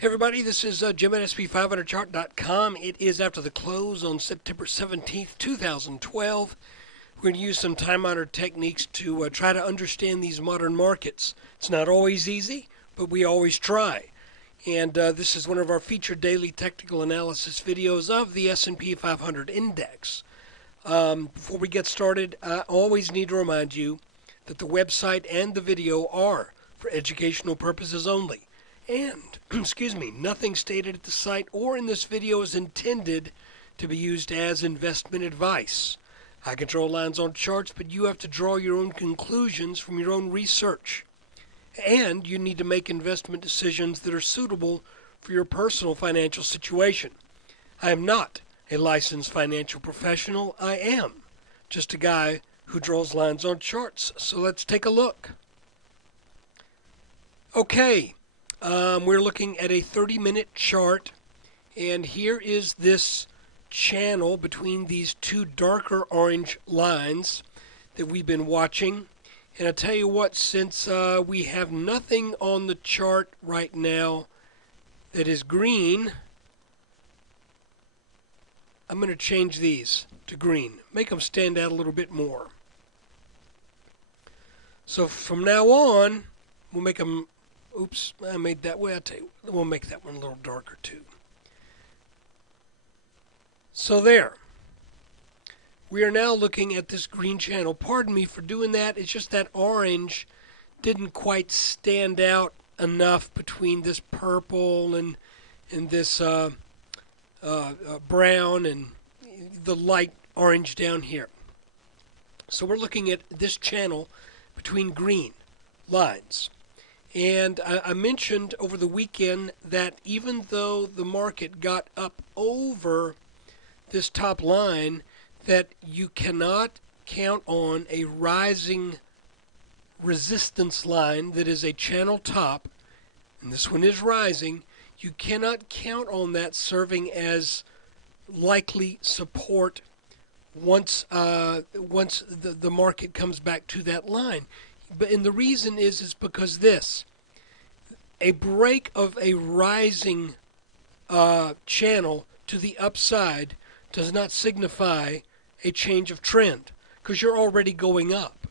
Hey everybody, this is Jim at SP500chart.com. It is after the close on September 17th, 2012. We're going to use some time-honored techniques to try to understand these modern markets. It's not always easy, but we always try. And this is one of our featured daily technical analysis videos of the S&P 500 index. Before we get started, I always need to remind you that the website and the video are for educational purposes only. And, excuse me, nothing stated at the site or in this video is intended to be used as investment advice. I can draw lines on charts, but you have to draw your own conclusions from your own research. And you need to make investment decisions that are suitable for your personal financial situation. I am not a licensed financial professional. I am just a guy who draws lines on charts. So let's take a look. Okay. We're looking at a 30-minute chart, and here is this channel between these two darker orange lines that we've been watching. And I tell you what, since we have nothing on the chart right now that is green, I'm going to change these to green, make them stand out a little bit more. So from now on, we'll make them. Oops, I made that way. I'll tell you, we'll make that one a little darker too. So there. We are now looking at this green channel. Pardon me for doing that. It's just that orange didn't quite stand out enough between this purple and this brown and the light orange down here. So we're looking at this channel between green lines. And I mentioned over the weekend that even though the market got up over this top line, that you cannot count on a rising resistance line that is a channel top, and this one is rising. You cannot count on that serving as likely support once the market comes back to that line. And the reason is because a break of a rising channel to the upside does not signify a change of trend because you're already going up.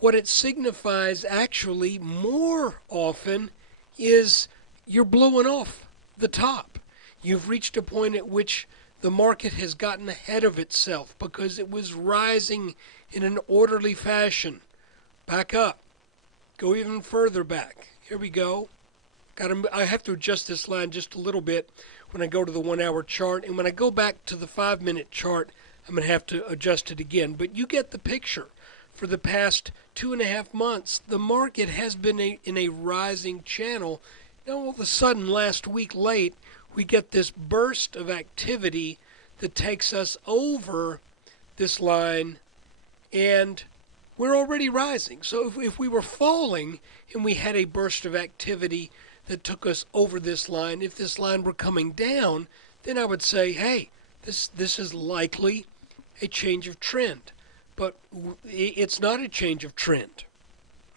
What it signifies actually more often is you're blowing off the top. You've reached a point at which the market has gotten ahead of itself because it was rising in an orderly fashion. Back up. Go even further back. Here we go. I have to adjust this line just a little bit when I go to the 1-hour chart. And when I go back to the 5-minute chart, I'm going to have to adjust it again. But you get the picture. For the past 2.5 months, the market has been in a rising channel. Now, all of a sudden, last week late, we get this burst of activity that takes us over this line, and we're already rising. So if we were falling and we had a burst of activity that took us over this line, if this line were coming down, then I would say, hey, this is likely a change of trend. But it's not a change of trend,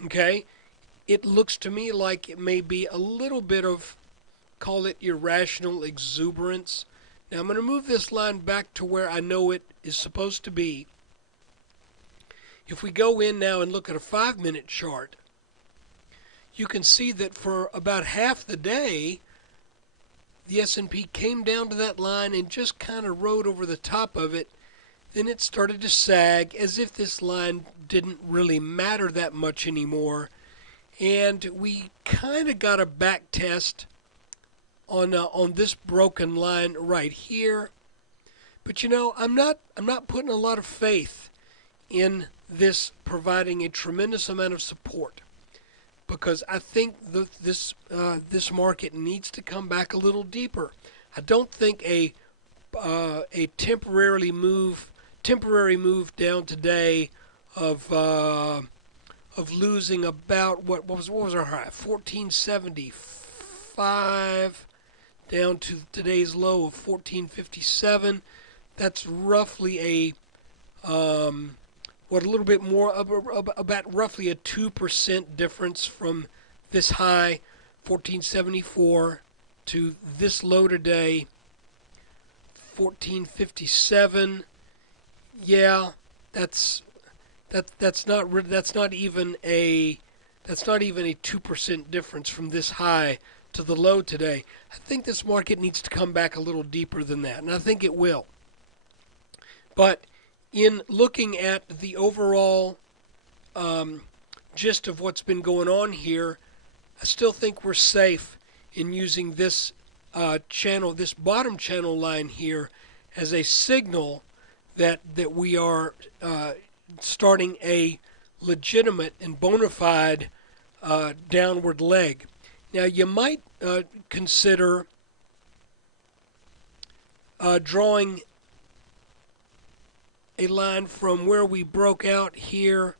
okay? It looks to me like it may be a little bit of, call it irrational exuberance. Now I'm going to move this line back to where I know it is supposed to be. If we go in now and look at a 5-minute chart, you can see that for about half the day, the S&P came down to that line and just kind of rode over the top of it. Then it started to sag as if this line didn't really matter that much anymore. And we kind of got a back test on this broken line right here. But you know, I'm not putting a lot of faith in this providing a tremendous amount of support, because I think this market needs to come back a little deeper. I don't think a temporary move down today of losing about what was our high, 1475 down to today's low of 1457. That's roughly a little bit more, about roughly a 2% difference from this high, 1474, to this low today, 1457. Yeah, that's not even a 2% difference from this high to the low today. I think this market needs to come back a little deeper than that, and I think it will. But in looking at the overall gist of what's been going on here, I still think we're safe in using this channel, this bottom channel line here, as a signal that we are starting a legitimate and bona fide downward leg. Now you might consider drawing a line from where we broke out here,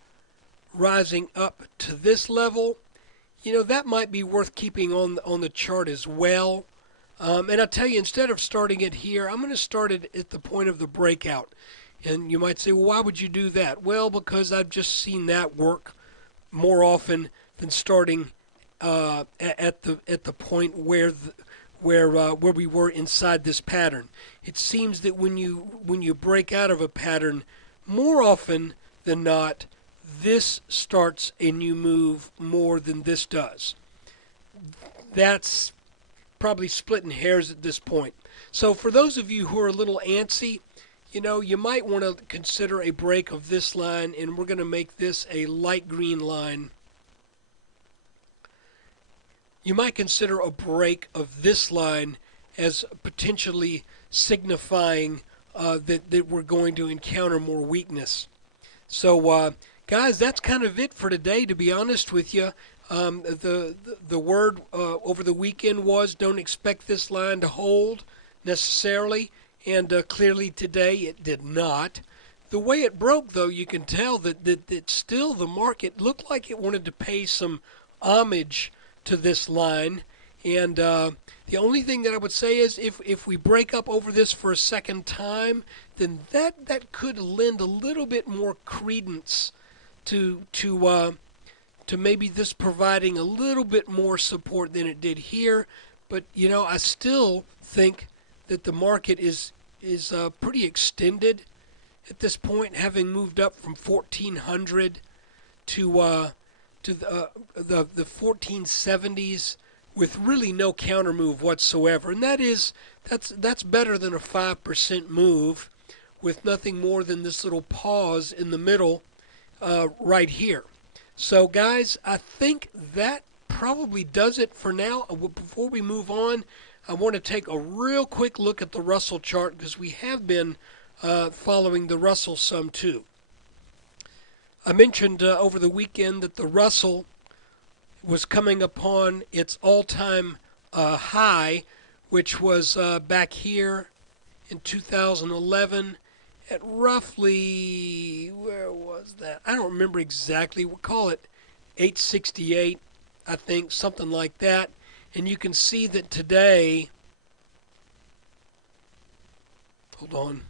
rising up to this level. You know, that might be worth keeping on the chart as well. And I tell you, instead of starting it here, I'm going to start it at the point of the breakout. And you might say, well, why would you do that? Well, because I've just seen that work more often than starting at the point where we were inside this pattern. It seems that when you break out of a pattern, more often than not, this starts a new move more than this does. That's probably splitting hairs at this point. So for those of you who are a little antsy, you know, you might want to consider a break of this line, and we're going to make this a light green line. You might consider a break of this line as potentially signifying that we're going to encounter more weakness. So, guys, that's kind of it for today, to be honest with you. The word over the weekend was don't expect this line to hold necessarily, and clearly today it did not. The way it broke, though, you can tell that still the market looked like it wanted to pay some homage to this line. And the only thing that I would say is if we break up over this for a second time, then that could lend a little bit more credence to maybe this providing a little bit more support than it did here. But, you know, I still think that the market is pretty extended at this point, having moved up from 1400 to the 1470s with really no counter move whatsoever. And that's better than a 5% move with nothing more than this little pause in the middle right here. So guys, I think that probably does it for now. Before we move on, I want to take a real quick look at the Russell chart because we have been following the Russell some too. I mentioned over the weekend that the Russell was coming upon its all-time high, which was back here in 2011 at roughly, where was that? I don't remember exactly. We'll call it 868, I think, something like that. And you can see that today, hold on.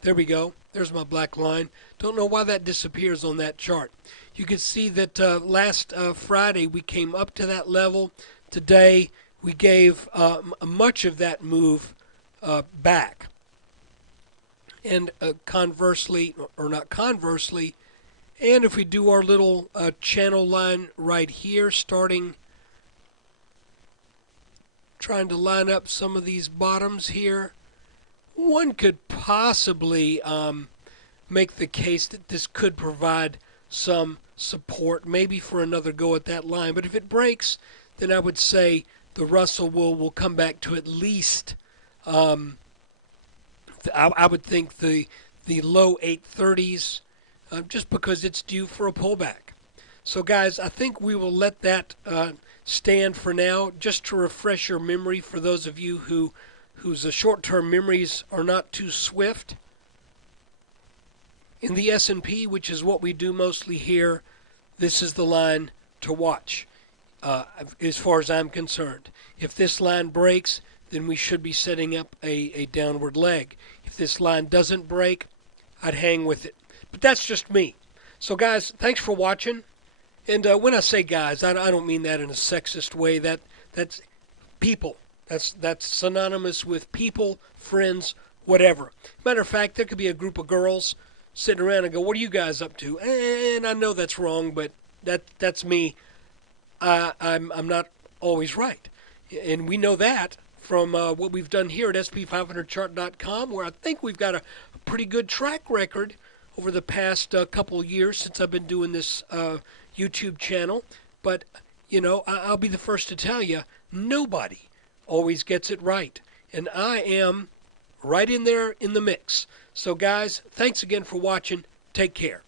There we go. There's my black line. Don't know why that disappears on that chart. You can see that last Friday we came up to that level. Today we gave much of that move back. And conversely, or not conversely, and if we do our little channel line right here, trying to line up some of these bottoms here, one could possibly make the case that this could provide some support, maybe for another go at that line. But if it breaks, then I would say the Russell will come back to at least, I would think the low 830s, just because it's due for a pullback. So guys, I think we will let that stand for now. Just to refresh your memory for those of you whose short-term memories are not too swift. In the S&P, which is what we do mostly here, this is the line to watch as far as I'm concerned. If this line breaks, then we should be setting up a downward leg. If this line doesn't break, I'd hang with it. But that's just me. So guys, thanks for watching. And when I say guys, I don't mean that in a sexist way. That's people. That's synonymous with people, friends, whatever. Matter of fact, there could be a group of girls sitting around and go, "What are you guys up to?" And I know that's wrong, but that's me. I'm not always right, and we know that from what we've done here at SP500chart.com, where I think we've got a pretty good track record over the past couple of years since I've been doing this YouTube channel. But I'll be the first to tell you, nobody always gets it right, and I am right in there in the mix. So guys, thanks again for watching. Take care.